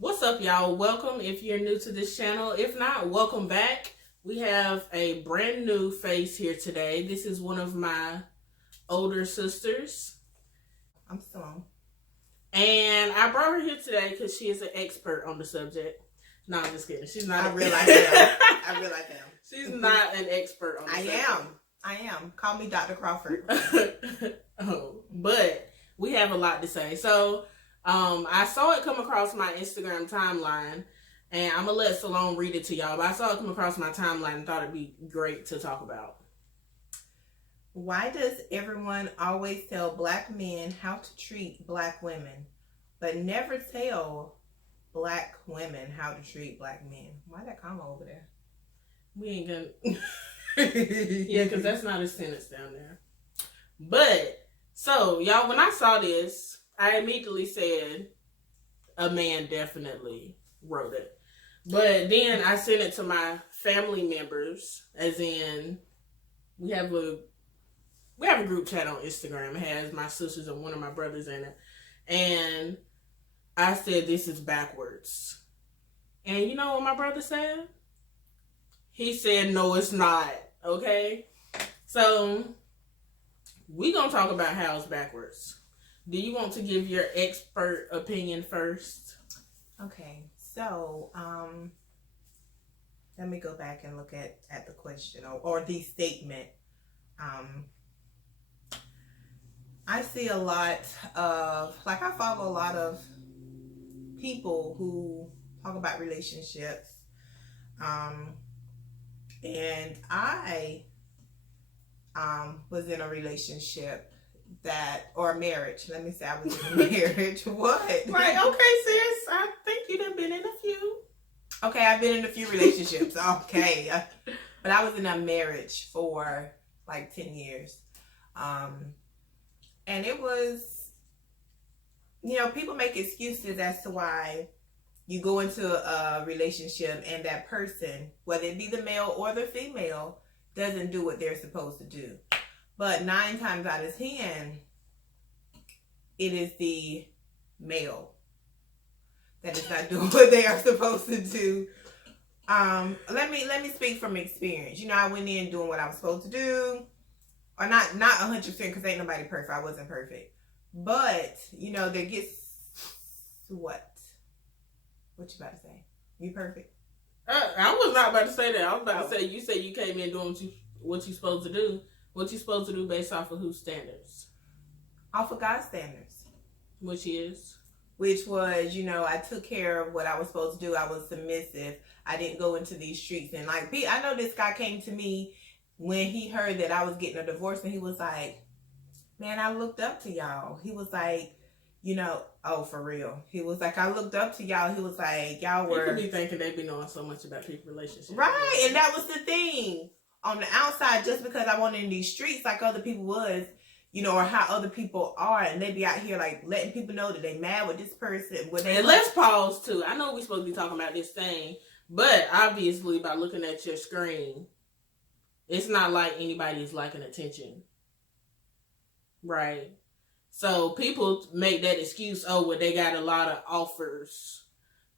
What's up, y'all? Welcome if you're new to this channel. If not, welcome back. We have a brand new face here today. This is one of my older sisters. I'm still on. And I brought her here today because she is an expert on the subject. No, I'm just kidding. She's not. I realize that. I realize that. She's not an expert on the subject. I am. Call me Dr. Crawford. But we have a lot to say. So, I saw it come across my Instagram timeline, and I'm gonna let Salome read it to y'all. But I saw it come across my timeline and thought it'd be great to talk about. Why does everyone always tell black men how to treat black women, but never tell black women how to treat black men? Why that comma over there? We ain't gonna. Yeah, because that's not a sentence down there. But so y'all, when I saw this, I immediately said a man definitely wrote it. But then I sent it to my family members, as in we have a group chat on Instagram. It has my sisters and one of my brothers in it. And I said, this is backwards. And you know what my brother said? He said, no, it's not. Okay? So we're going to talk about how it's backwards. Do you want to give your expert opinion first? Okay, so let me go back and look at the question or the statement. I see a lot of, like, I follow a lot of people who talk about relationships. And I was in a relationship or marriage. Let me say I was in a marriage. What? Right, okay, sis. I think you done been in a few. Okay, I've been in a few relationships. Okay. But I was in a marriage for like 10 years. And it was, people make excuses as to why you go into a relationship and that person, whether it be the male or the female, doesn't do what they're supposed to do. But 9 times out of 10, it is the male that is not doing what they are supposed to do. Let me speak from experience. I went in doing what I was supposed to do. Or not 100% because ain't nobody perfect. I wasn't perfect. But, there gets what? What you about to say? You perfect? I was not about to say that. I was about to say, you said you came in doing what you supposed to do. What you supposed to do based off of whose standards? Off of God's standards. Which is? Which was, I took care of what I was supposed to do. I was submissive. I didn't go into these streets. And I know this guy came to me when he heard that I was getting a divorce, and he was like, man, I looked up to y'all. He was like, oh, for real. He was like, I looked up to y'all. He was like, y'all were... People be thinking they be knowing so much about people's relationships. Right, and that was the thing. On the outside, just because I wasn't in these streets like other people was, or how other people are, and they be out here, like, letting people know that they mad with this person. And let's pause, too. I know we're supposed to be talking about this thing, but obviously, by looking at your screen, it's not like anybody's liking attention. Right? So people make that excuse, they got a lot of offers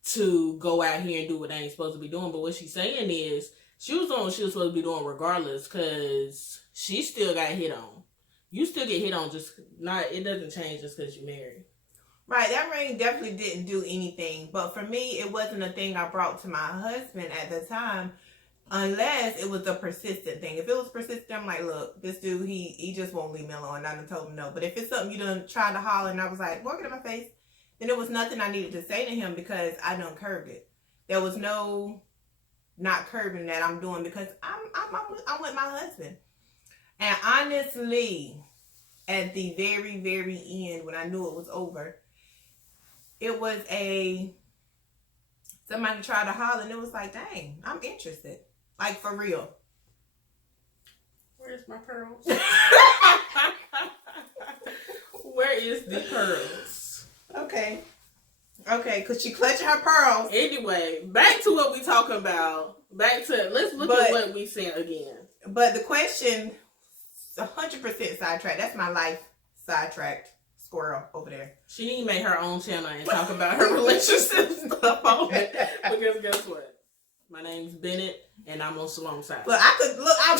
to go out here and do what they ain't supposed to be doing. But what she's saying is, she was doing what she was supposed to be doing regardless, because she still got hit on. You still get hit on, it doesn't change just because you're married. Right, that ring definitely didn't do anything. But for me, it wasn't a thing I brought to my husband at the time, unless it was a persistent thing. If it was persistent, I'm like, look, this dude, he just won't leave me alone. I done told him no. But if it's something you done tried to holler and I was like, walk it in my face, then there was nothing I needed to say to him because I done curbed it. There was no not curbing that I'm doing because I'm with my husband. And honestly, at the very, very end, when I knew it was over, it was somebody tried to holler and it was like, dang, I'm interested. Like, for real. Where's my pearls? Where is the pearls? Okay, because she clutching her pearls. Anyway, back to what we talking about. Let's look at what we said again. But the question, 100% sidetracked. That's my life sidetracked squirrel over there. She need to make her own channel and talk about her relationship stuff on it. Because guess what? My name's Bennett, and I'm on Salon Side. But I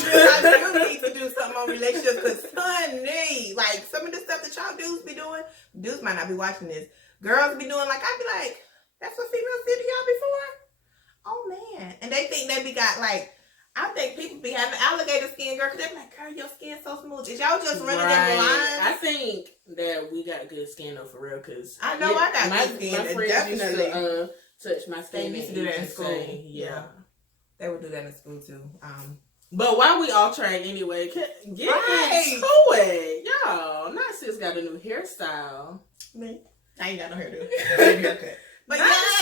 realize you need to do something on relationships, because honey, like some of the stuff that y'all dudes be doing, dudes might not be watching this. Girls be doing, like, I be like, that's what females did to y'all before? Oh man. And they think they be got, like, I think people be having alligator skin, girl, because they be like, girl, your skin's so smooth. Is y'all just running them lines? I think that we got good skin though, for real, because I know I got good skin. My friends definitely used to touch my skin. They used to do that in school. Yeah. They would do that in school too. But why we all try anyway? Get into it. Y'all, not sis got a new hairstyle. Me? I ain't got no haircut. But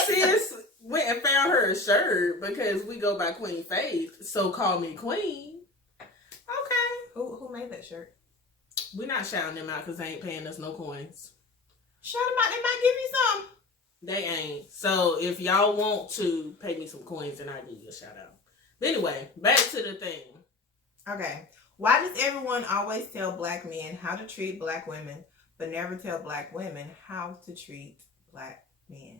sis went and found her a shirt because we go by Queen Faith, so call me Queen. Okay. Who made that shirt? We're not shouting them out because they ain't paying us no coins. Shout them out, they might give you some. They ain't. So if y'all want to pay me some coins, then I'll give you a shout out. But anyway, back to the thing. Okay. Why does everyone always tell black men how to treat black women, but never tell black women how to treat black men?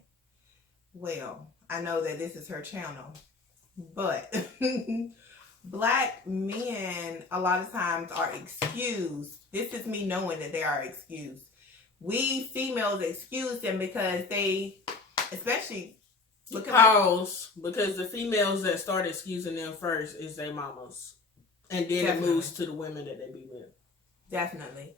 Well, I know that this is her channel, but black men a lot of times are excused. This is me knowing that they are excused. We females excuse them because they, especially because the females that start excusing them first is their mamas, and then it moves to the women that they be with. Definitely,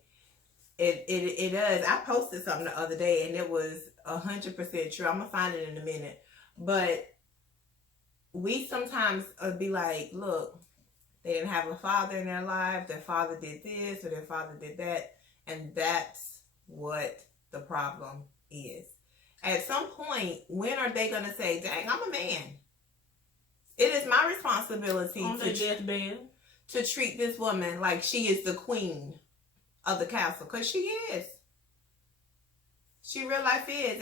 it does. I posted something the other day, and it was 100% true. I'm gonna find it in a minute, but we sometimes be like, look, they didn't have a father in their life. Their father did this or their father did that, and that's what the problem is. At some point, when are they going to say, dang, I'm a man? It is my responsibility on their deathbed to treat this woman like she is the queen of the castle, because she is. She real life is.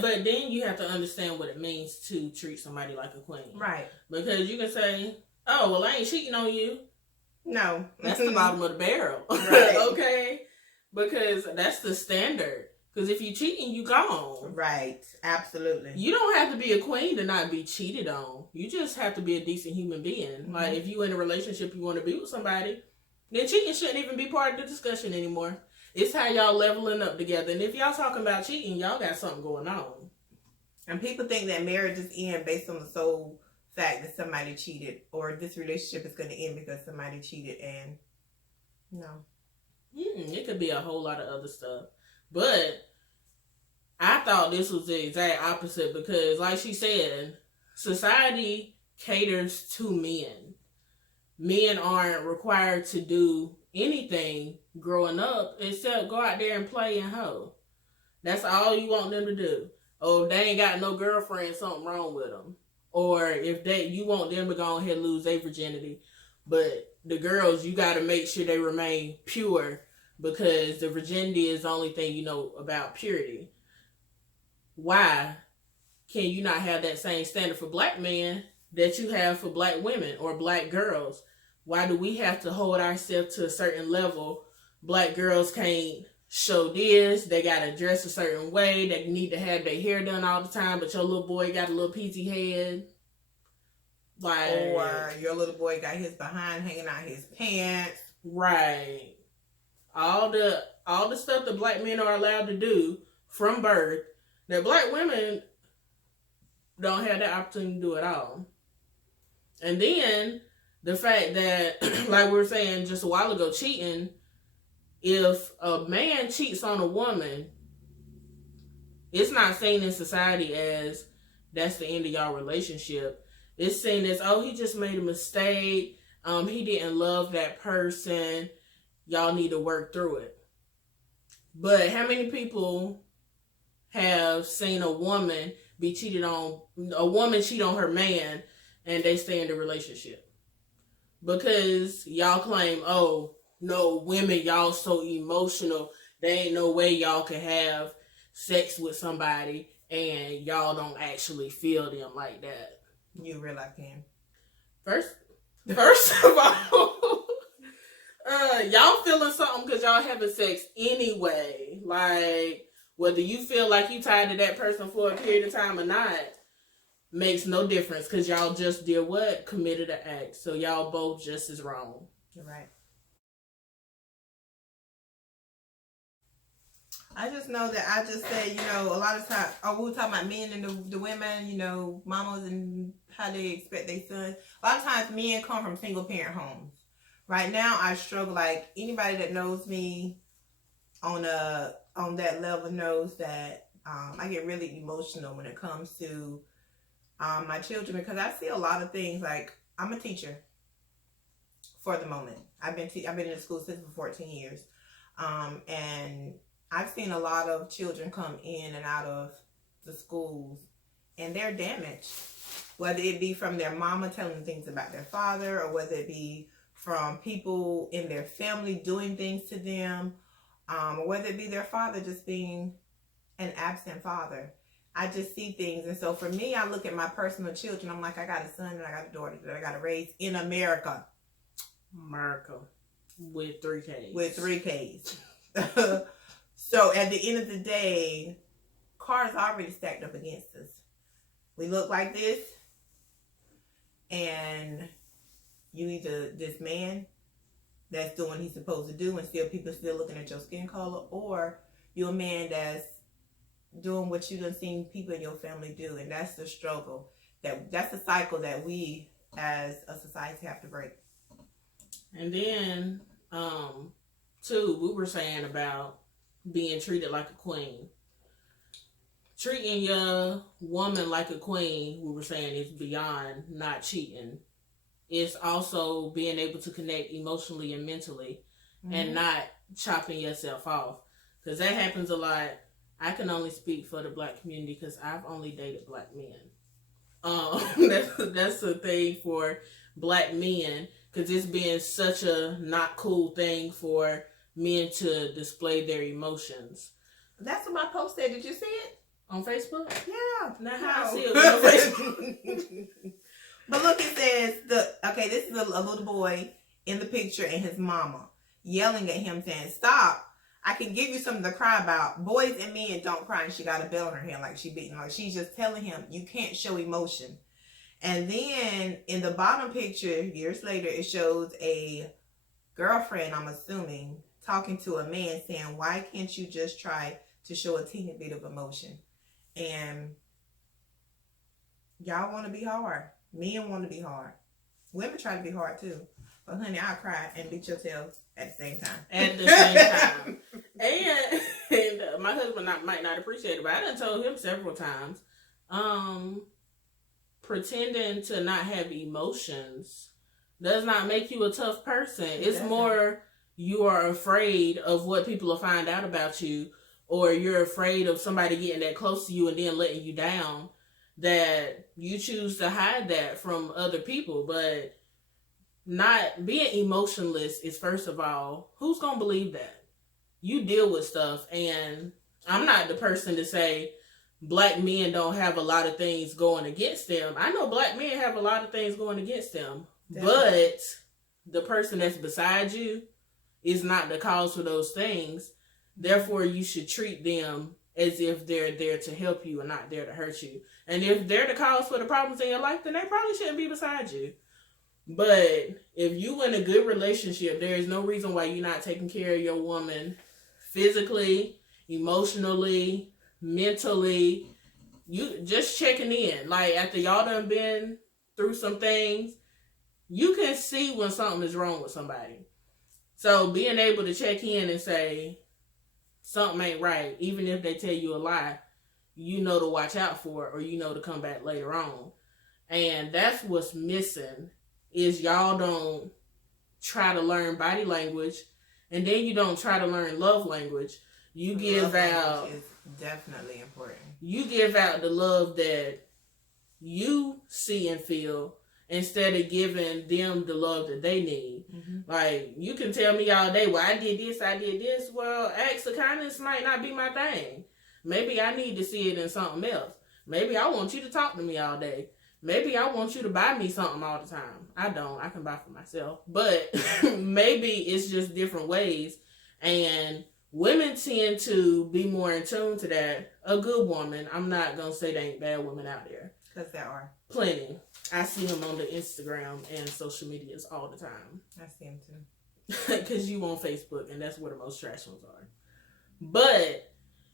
But then you have to understand what it means to treat somebody like a queen. Right. Because you can say, oh, well, I ain't cheating on you. No. That's the bottom of the barrel. Right. Okay? Because that's the standard. Because if you cheating, you gone. Right. Absolutely. You don't have to be a queen to not be cheated on. You just have to be a decent human being. Mm-hmm. Like, if you in a relationship, you want to be with somebody, then cheating shouldn't even be part of the discussion anymore. It's how y'all leveling up together. And if y'all talking about cheating, y'all got something going on. And people think that marriages end based on the sole fact that somebody cheated, or this relationship is going to end because somebody cheated, and no. It could be a whole lot of other stuff. But I thought this was the exact opposite, because like she said, society caters to men. Men aren't required to do anything growing up except go out there and play and hoe. That's all you want them to do. Or if they ain't got no girlfriend, something wrong with them. Or if you want them to go ahead and lose their virginity. But the girls, you got to make sure they remain pure, because the virginity is the only thing you know about purity. Why can you not have that same standard for black men that you have for black women or black girls? Why do we have to hold ourselves to a certain level? Black girls can't show this. They got to dress a certain way. They need to have their hair done all the time, but your little boy got a little peasy head. Like, or your little boy got his behind hanging out his pants. Right. All the stuff that black men are allowed to do from birth, that black women don't have that opportunity to do at all. And then the fact that, like we were saying just a while ago, cheating, if a man cheats on a woman, it's not seen in society as that's the end of y'all relationship. It's seen as, oh, he just made a mistake. He didn't love that person. Y'all need to work through it. But how many people have seen a woman cheat on her man, and they stay in the relationship? Because y'all claim, oh, no, women, y'all so emotional. There ain't no way y'all can have sex with somebody and y'all don't actually feel them like that. You real life can. First of all, y'all feeling something because y'all having sex anyway. Like, whether you feel like you tied to that person for a period of time or not, makes no difference because y'all just did what? Committed an act. So y'all both just as wrong. You're right. I just know that I just said, a lot of times, we were talking about men and the women, mamas and how they expect their sons. A lot of times men come from single parent homes. Right now, I struggle. Like, anybody that knows me on that level knows that I get really emotional when it comes to my children, because I see a lot of things. Like, I'm a teacher for the moment. I've been in the school system for 14 years, and I've seen a lot of children come in and out of the schools, and they're damaged, whether it be from their mama telling them things about their father, or whether it be from people in their family doing things to them, or whether it be their father just being an absent father. I just see things. And so for me, I look at my personal children. I'm like, I got a son and I got a daughter that I got to raise in America. With 3 Ks. With 3 Ks. So at the end of the day, cards already stacked up against us. We look like this, and you either this man that's doing what he's supposed to do and still people still looking at your skin color, or you're a man that's doing what you done seen people in your family do. And that's the struggle. That's the cycle that we as a society have to break. And then, too, we were saying about being treated like a queen. Treating your woman like a queen, we were saying, is beyond not cheating. It's also being able to connect emotionally and mentally, and not chopping yourself off. Because that happens a lot. I can only speak for the Black community because I've only dated Black men. That's a thing for Black men, because it's been such a not cool thing for men to display their emotions. That's what my post said. Did you see it? On Facebook? Yeah. Not how I see it on Facebook. But look, it says, this is a little boy in the picture and his mama yelling at him saying, stop. I can give you something to cry about. Boys and men don't cry. And she got a bell in her hand like she beating. Like, she's just telling him, you can't show emotion. And then in the bottom picture, years later, it shows a girlfriend, I'm assuming, talking to a man saying, why can't you just try to show a teeny bit of emotion? And y'all want to be hard. Men want to be hard. Women try to be hard too. But honey, I'll cry and beat your tail at the same time. At the same time. And my husband might not appreciate it, but I done told him several times, pretending to not have emotions does not make you a tough person. It's more you are afraid of what people will find out about you, or you're afraid of somebody getting that close to you and then letting you down, that you choose to hide that from other people. But not being emotionless is, first of all, who's gonna believe that? You deal with stuff, and I'm not the person to say Black men don't have a lot of things going against them. I know Black men have a lot of things going against them. Definitely. But the person that's beside you is not the cause for those things. Therefore, you should treat them as if they're there to help you and not there to hurt you. And if they're the cause for the problems in your life, then they probably shouldn't be beside you. But if you in a good relationship, there is no reason why you're not taking care of your woman physically, emotionally, mentally. You just checking in. Like, after y'all done been through some things, you can see when something is wrong with somebody. So being able to check in and say something ain't right, even if they tell you a lie, you know to watch out for it, or you know to come back later on. And that's what's missing, is y'all don't try to learn body language, and then you don't try to learn love language. You give out, is definitely important. You give out the love that you see and feel, instead of giving them the love that they need. Mm-hmm. Like, you can tell me all day, well, I did this. Well, acts of kindness might not be my thing. Maybe I need to see it in something else. Maybe I want you to talk to me all day. maybe I want you to buy me something all the time. I don't. I can buy for myself. But maybe it's just different ways. And women tend to be more in tune to that. A good woman, I'm not going to say there ain't bad women out there. Because there are. Plenty. I see them on the Instagram and social medias all the time. I see them too. Because you on Facebook, and that's where the most trash ones are. But...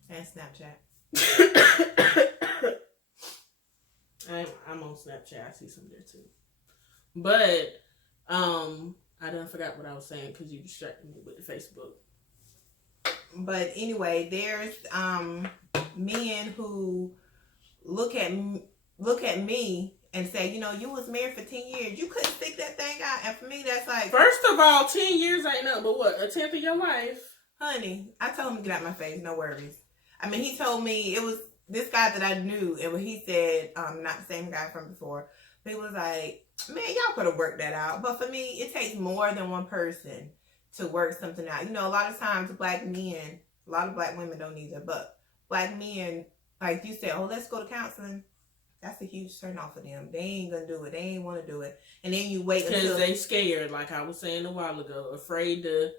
And Snapchat. I'm on Snapchat. I see some there too. But I done forgot what I was saying because you distracted me with the Facebook. But anyway, there's men who look at me and say, you know, you was married for 10 years. You couldn't stick that thing out. And for me, that's like... First of all, 10 years ain't nothing but what? A tenth of your life? Honey, I told him to get out my face. No worries. I mean, he told me it was this guy that I knew. And when he said, not the same guy from before, but he was like, man, y'all could have worked that out. But for me, it takes more than one person to work something out. You know, a lot of times black men, a lot of black women don't either, but black men, like you said, oh, let's go to counseling. That's a huge turn off for them. They ain't gonna do it. They ain't want to do it. And then you wait until... Because they scared, like I was saying a while ago, afraid to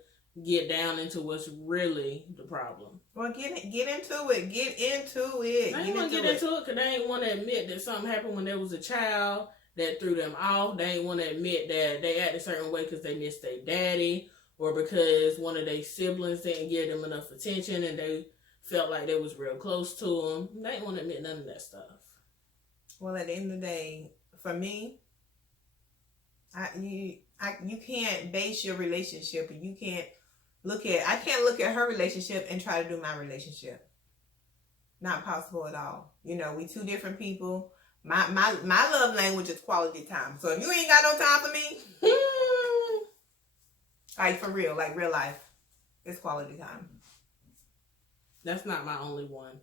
get down into what's really the problem. Well, get into it. Get into it. They ain't want to get into it because they ain't want to admit that something happened when there was a child that threw them off. They ain't want to admit that they acted a certain way because they missed their daddy, or because one of their siblings didn't give them enough attention and they felt like they was real close to them. They ain't want to admit none of that stuff. Well, at the end of the day, for me, you can't base your relationship, and you can't I can't look at her relationship and try to do my relationship. Not possible at all. You know, we two different people. My love language is quality time. So if you ain't got no time for me, like for real, like real life, it's quality time. That's not my only one.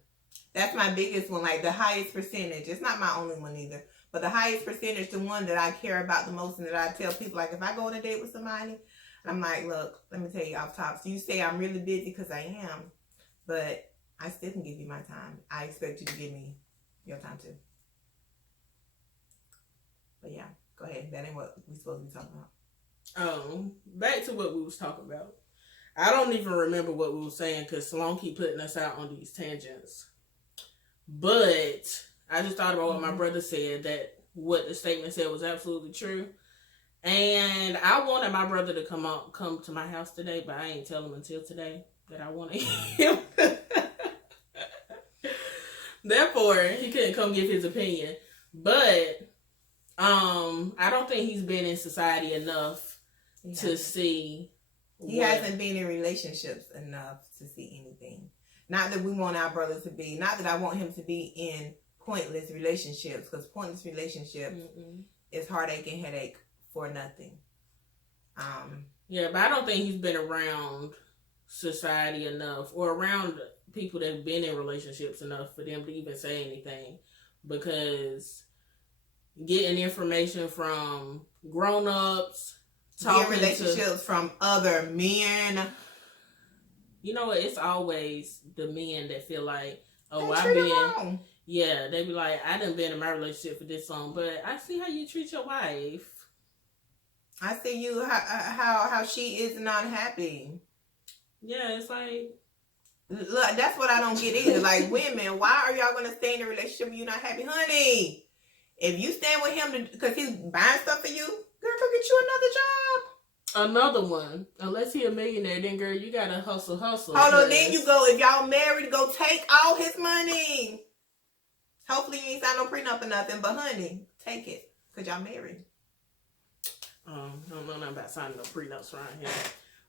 That's my biggest one, like the highest percentage. It's not my only one either. But the highest percentage, the one that I care about the most, and that I tell people, like if I go on a date with somebody, I'm like, look, let me tell you off top. So you say I'm really busy because I am, but I still can give you my time. I expect you to give me your time too. But yeah, go ahead. That ain't what we're supposed to be talking about. Back to what we was talking about. I don't even remember what we were saying because Salon keep putting us out on these tangents. But I just thought about what my brother said, that what the statement said was absolutely true. And I wanted my brother to come to my house today, but I ain't tell him until today that I wanted him. Therefore, he couldn't come give his opinion. But I don't think he's been in society enough to see. He hasn't been in relationships enough to see anything. Not that we want our brother to be. Not that I want him to be in pointless relationships, because pointless relationships is heartache and headache for nothing. Yeah, but I don't think he's been around society enough, or around people that have been in relationships enough for them to even say anything. Because getting information from grown-ups, talking relationships from other men. You know what? It's always the men that feel like, oh, wrong. Yeah, they be like, I done been in my relationship for this long, but I see how you treat your wife. I see you how she is not happy. Yeah, it's like, look, that's what I don't get either. Like, women, why are y'all gonna stay in a relationship when you're not happy, honey? If you stand with him because he's buying stuff for you, girl, go get you another job. Another one. Unless he a millionaire, then girl, you gotta hustle. Hold on, then you go, if y'all married, go take all his money. Hopefully you ain't signed no prenup or nothing, but honey, take it, because y'all married. I don't know nothing about signing no prenups around here.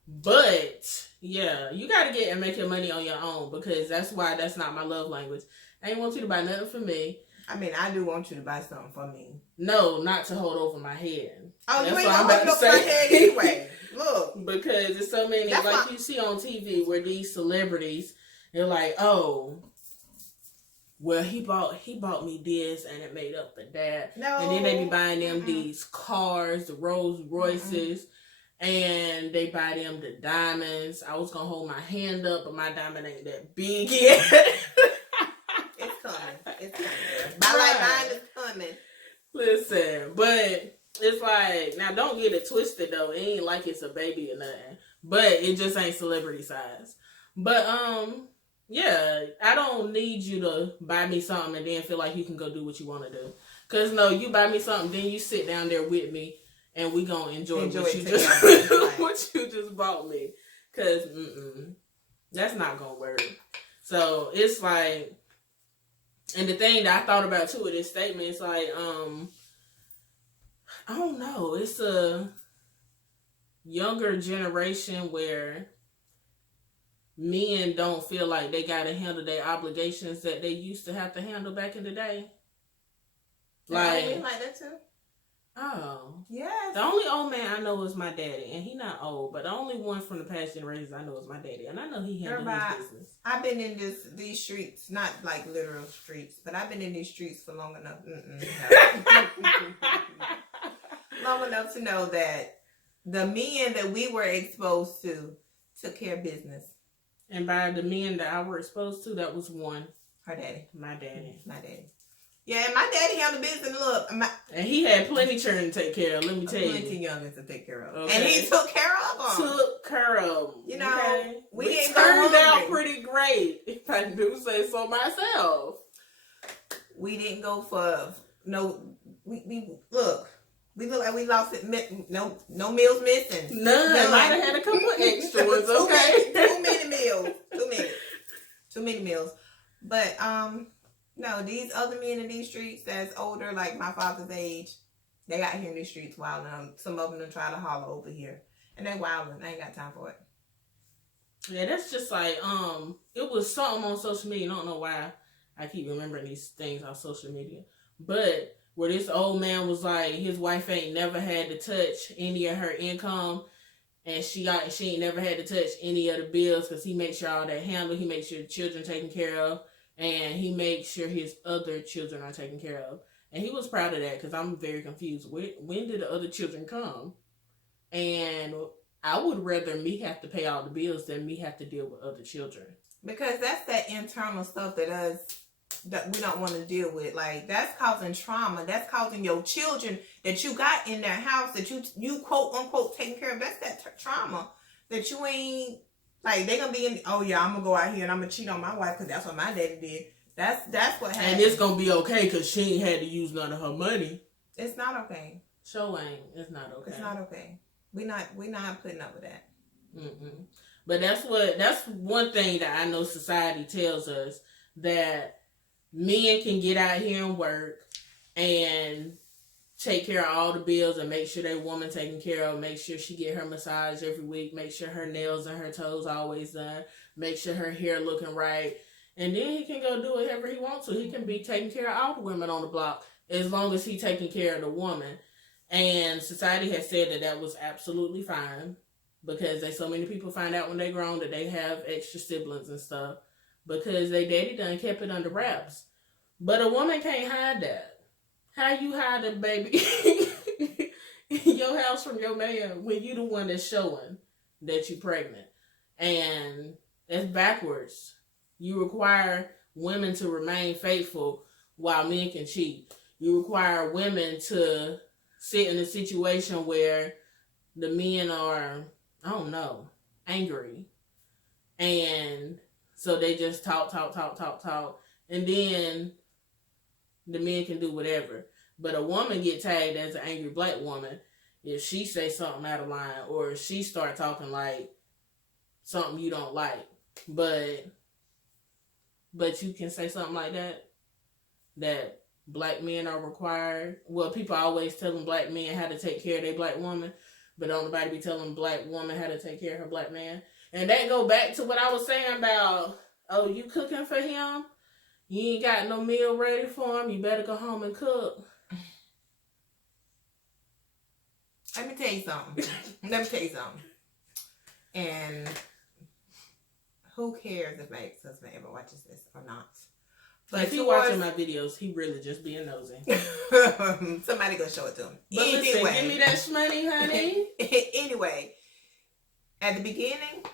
But, yeah, you gotta get and make your money on your own, because that's not my love language. I ain't want you to buy nothing for me. I mean, I do want you to buy something for me. No, not to hold over my head. Oh, that's you ain't gonna hold over my head anyway. Look. Because there's so many, like you see on TV, where these celebrities, they're like, oh, well, he bought me this and it made up for that. No. And then they be buying them these cars, the Rolls Royces, and they buy them the diamonds. I was gonna hold my hand up, but my diamond ain't that big yet. It's coming. It's coming. Mine is coming. Listen, but it's like, now don't get it twisted though. It ain't like it's a baby or nothing. But it just ain't celebrity size. But yeah, I don't need you to buy me something and then feel like you can go do what you want to do. Cause no, you buy me something, then you sit down there with me and we gonna enjoy what you just what you just bought me. Cause that's not gonna work. So it's like, and the thing that I thought about too with this statement is like, I don't know, it's a younger generation where men don't feel like they gotta handle their obligations that they used to have to handle back in the day. Like that too. Oh. Yes. The only old man I know is my daddy, and he not old, but the only one from the past generations I know is my daddy, and I know he handled his business. I've been in these streets, not like literal streets, but I've been in these streets for long enough. Long enough to know that the men that we were exposed to took care of business. And by the men that I were exposed to, that was one. Her daddy. My daddy. My daddy. Yeah, and my daddy handled business. Look, and he had plenty children to take care of. Let me tell you, plenty youngins to take care of, okay. And he took care of them. Took care of them. You know, okay? we didn't turned out pretty great. If I do say so myself. We didn't go for no. We look. We look like we lost it. No meals missing. None. Might have had a couple extra ones. Okay. Too many meals. Too many meals. But no, these other men in these streets that's older, like my father's age, they out here in these streets wilding. Some of them try to holler over here, and they wilding. I ain't got time for it. Yeah, that's just like it was something on social media. I don't know why I keep remembering these things on social media, but where this old man was like, his wife ain't never had to touch any of her income, and she ain't never had to touch any of the bills because he makes sure all that handled. He makes sure the children taken care of. And he makes sure his other children are taken care of. And he was proud of that because I'm very confused. When did the other children come? And I would rather me have to pay all the bills than me have to deal with other children. Because that's that internal stuff that we don't want to deal with. Like, that's causing trauma. That's causing your children that you got in their house that you quote unquote taking care of. That's that trauma that you ain't... Like, they gonna be in, oh yeah, I'm gonna go out here and I'm gonna cheat on my wife because that's what my daddy did. That's what happened. And it's gonna be okay because she ain't had to use none of her money. It's not okay. Sure ain't. It's not okay. It's not okay. We not putting up with that. Mm-mm. But that's one thing that I know society tells us, that men can get out here and work and take care of all the bills and make sure that woman taken care of, make sure she get her massage every week, make sure her nails and her toes always done, make sure her hair looking right, and then he can go do whatever he wants to. He can be taking care of all the women on the block as long as he taking care of the woman. And society has said that was absolutely fine because so many people find out when they grown that they have extra siblings and stuff because they daddy done kept it under wraps. But a woman can't hide that. How you hide a baby in your house from your man when you the one that's showing that you pregnant? And that's backwards. You require women to remain faithful while men can cheat. You require women to sit in a situation where the men are, I don't know, angry. And so they just talk. And then the men can do whatever. But a woman get tagged as an angry black woman if she say something out of line or if she start talking like something you don't like. But you can say something like that black men are required. Well, people always telling black men how to take care of their black woman, but don't nobody be telling black woman how to take care of her black man. And that go back to what I was saying about, oh, you cooking for him? You ain't got no meal ready for him. You better go home and cook. Let me tell you something. And who cares if my ex-husband ever watches this or not? But if he watching my videos, he really just being nosy. Somebody go show it to him. But anyway, listen, give me that money, honey. Anyway, at the beginning,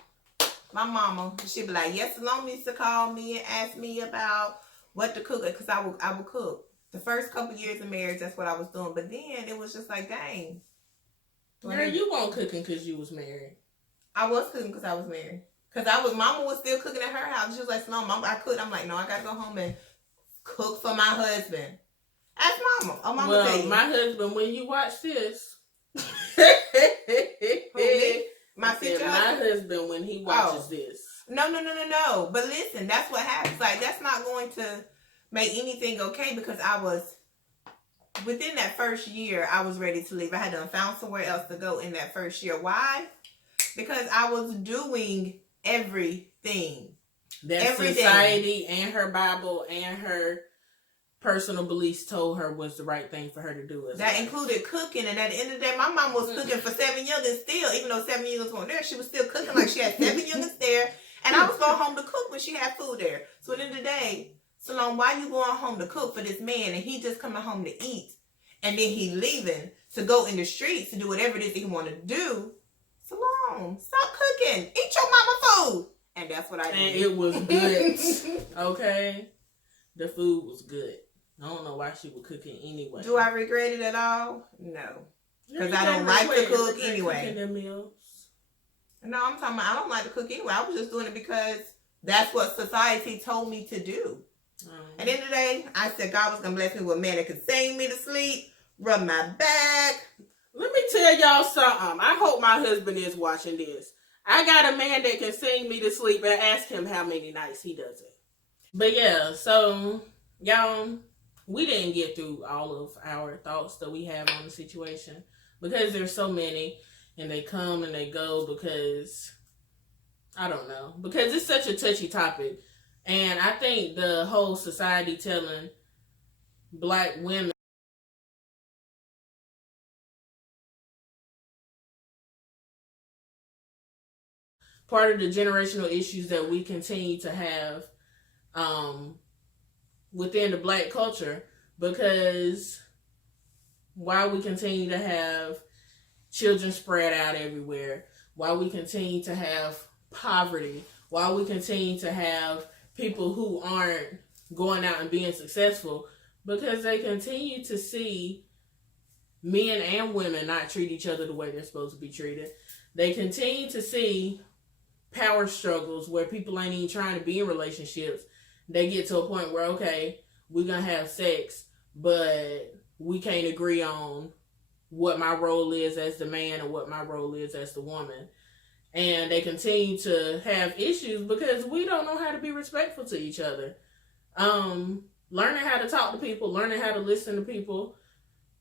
my mama, she'd be like, yes, Salome used to call me and ask me about what to cook, because I would cook. The first couple years of marriage, that's what I was doing. But then it was just like, dang. Girl, you weren't cooking because you was married. I was cooking because I was married. Because mama was still cooking at her house. She was like, no, mama, I could. I'm like, no, I got to go home and cook for my husband. Ask mama. Oh, mama well, tell you. My husband, when you watch this. My future husband? My husband, when he watches this. No. But listen, that's what happens. Like, that's not going to make anything okay because I was, within that first year, I was ready to leave. I had to found somewhere else to go in that first year. Why? Because I was doing everything. That society and her Bible and her personal beliefs told her was the right thing for her to do. That included cooking, and at the end of the day, my mom was cooking for 7 years, and still, even though 7 years weren't there, she was still cooking. Like, she had 7 youngins there, and I was going home to cook when she had food there. So at the end of the day, Salome, why you going home to cook for this man, and he just coming home to eat, and then he leaving to go in the streets to do whatever it is that he want to do? Salome, stop cooking. Eat your mama food. And that's what I did. And it was good. Okay? The food was good. I don't know why she was cooking anyway. Do I regret it at all? No. Because I don't like to cook anyway. No, I'm talking about I don't like to cook anyway. I was just doing it because that's what society told me to do. At the end of the day, I said God was going to bless me with a man that could sing me to sleep, rub my back. Let me tell y'all something. I hope my husband is watching this. I got a man that can sing me to sleep, and ask him how many nights he does it. But yeah, so y'all, we didn't get through all of our thoughts that we have on the situation because there's so many, and they come and they go because, I don't know, because it's such a touchy topic. And I think the whole society telling black women part of the generational issues that we continue to have within the black culture, because while we continue to have children spread out everywhere, while we continue to have poverty, while we continue to have people who aren't going out and being successful, because they continue to see men and women not treat each other the way they're supposed to be treated. They continue to see power struggles where people ain't even trying to be in relationships. They get to a point where, okay, we're going to have sex, but we can't agree on what my role is as the man and what my role is as the woman. And they continue to have issues because we don't know how to be respectful to each other. Learning how to talk to people, learning how to listen to people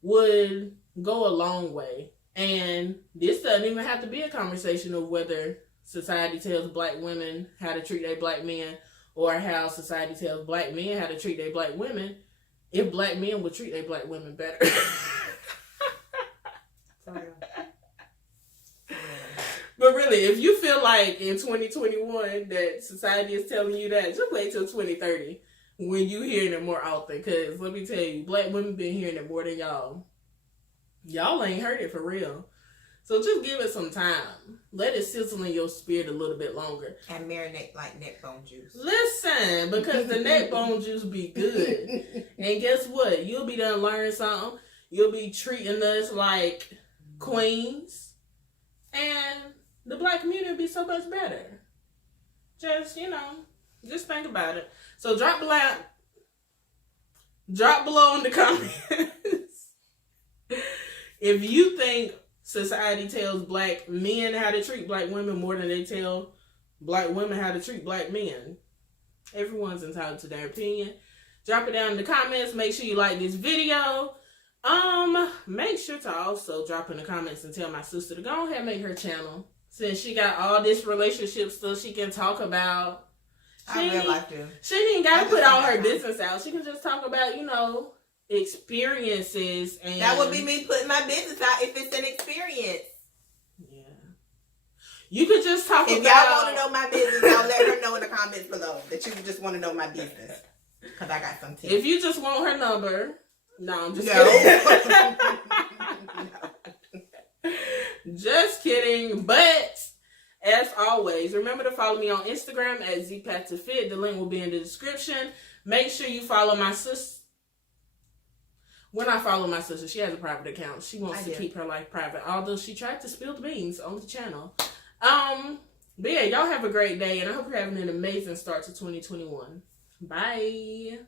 would go a long way. And this doesn't even have to be a conversation of whether society tells black women how to treat their black men or how society tells black men how to treat their black women. If black men would treat their black women better. But really, if you feel like in 2021 that society is telling you that, just wait till 2030 when you hearing it more often. Because let me tell you, black women been hearing it more than y'all. Y'all ain't heard it for real. So just give it some time. Let it sizzle in your spirit a little bit longer. And marinate like neck bone juice. Listen, because the neck bone juice be good. And guess what? You'll be done learning something. You'll be treating us like queens. And the black community will be so much better. Just, just think about it. So drop below in the comments if you think society tells black men how to treat black women more than they tell black women how to treat black men. Everyone's entitled to their opinion. Drop it down in the comments. Make sure you like this video. Make sure to also drop in the comments and tell my sister to go ahead and make her channel. Since she got all this relationship stuff she can talk about. She didn't got to put all her business out. She can just talk about, experiences. And that would be me putting my business out if it's an experience. Yeah. You could just talk about... If y'all want to know my business, I'll let her know in the comments below that you just want to know my business. Because I got some tips. If you just want her number... No, I'm just kidding. No. Just kidding. But, as always, remember to follow me on Instagram at ZPathToFit. The link will be in the description. Make sure you follow my sister. When I follow my sister, she has a private account. She wants I to do. keep her life private, although she tried to spill the beans on the channel. But yeah, y'all have a great day, and I hope you're having an amazing start to 2021. Bye.